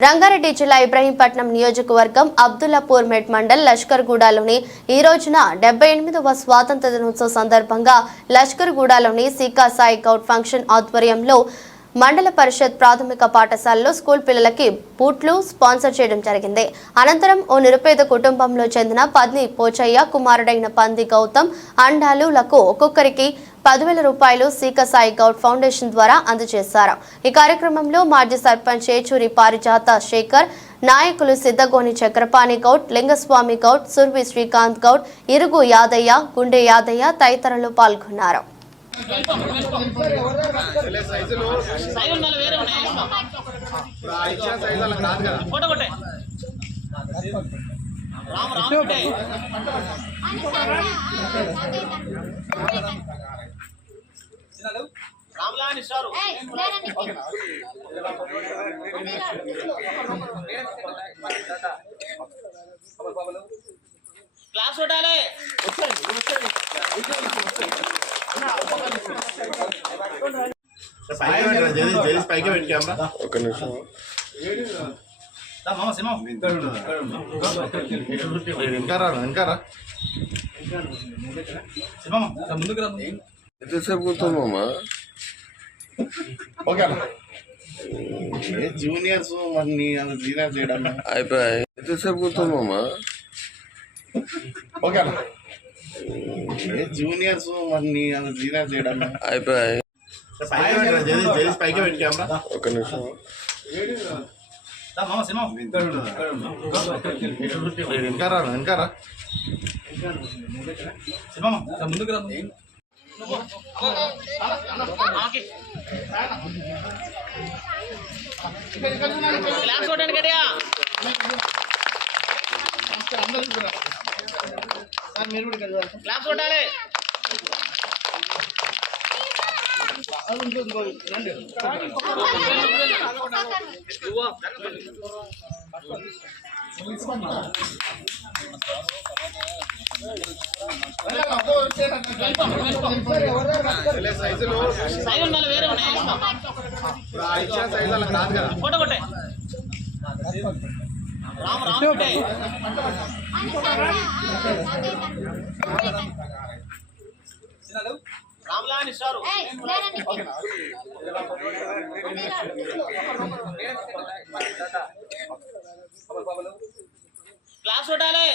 రంగారెడ్డి జిల్లా ఇబ్రహీంపట్నం నియోజకవర్గం అబ్దుల్లాపూర్ మెట్ మండల్ లష్కర్ గూడాలోని ఈ రోజున డెబ్బై ఎనిమిదవ స్వాతంత్ర దినోత్సవ సందర్భంగా లష్కర్ గూడాలోని సీకా సాయి గౌడ్ ఫంక్షన్ ఆధ్వర్యంలో మండల పరిషత్ ప్రాథమిక పాఠశాలలో స్కూల్ పిల్లలకి బూట్లు స్పాన్సర్ చేయడం జరిగింది. అనంతరం ఓ నిరుపేద కుటుంబంలో చెందిన పద్ని పోచయ్య కుమారుడైన పంది గౌతమ్ అండాలులకు ఒక్కొక్కరికి పదివేల రూపాయలు సీకసాయి గౌడ్ ఫౌండేషన్ ద్వారా అందజేశారు. ఈ కార్యక్రమంలో మాజీ సర్పంచ్ ఏచూరి పారిజాత శేఖర్ నాయకులు సిద్ధగోని చక్రపాణి గౌడ్ లింగస్వామి గౌడ్ సుర్వి శ్రీకాంత్ గౌడ్ ఇరుగు యాదయ్య గుండె యాదయ్య తదితరులు పాల్గొన్నారు. సైజు ఉండాలి కొట్టే రామ్లా అని ఇస్తారు. క్లాస్ కొట్టాలి పైకి పెట్టరా జగదీష్ జగదీష్ పైకి పెట్టి కెమెరా ఒక నిమిషం వెనకారా వెనకారా సింహం ఎంతసేపు కూర్చోమమ్మా జూనియర్స్ సీనియర్ చేయడం అయిపోయాయి ఎంతసేపు కూర్చోమమ్మా జూనియర్స్ మరి సీనియర్ చేయడం అయిపోయాయి పైకి పెట్టరా జగదీష్ జగదీష్ పైకి పెట్టి కెమెరా ఒక నిమిషం వెనకారా వెనకారా ముందుకు రా. క్లాస్ కొట్టండి గట్టిగా క్లాస్ కొట్టాలి. ఫోటో కొట్టే రామ్ రామ్ కొట్టే రామ్లా అని ఇస్తారు క్లాస్ కొట్టాలి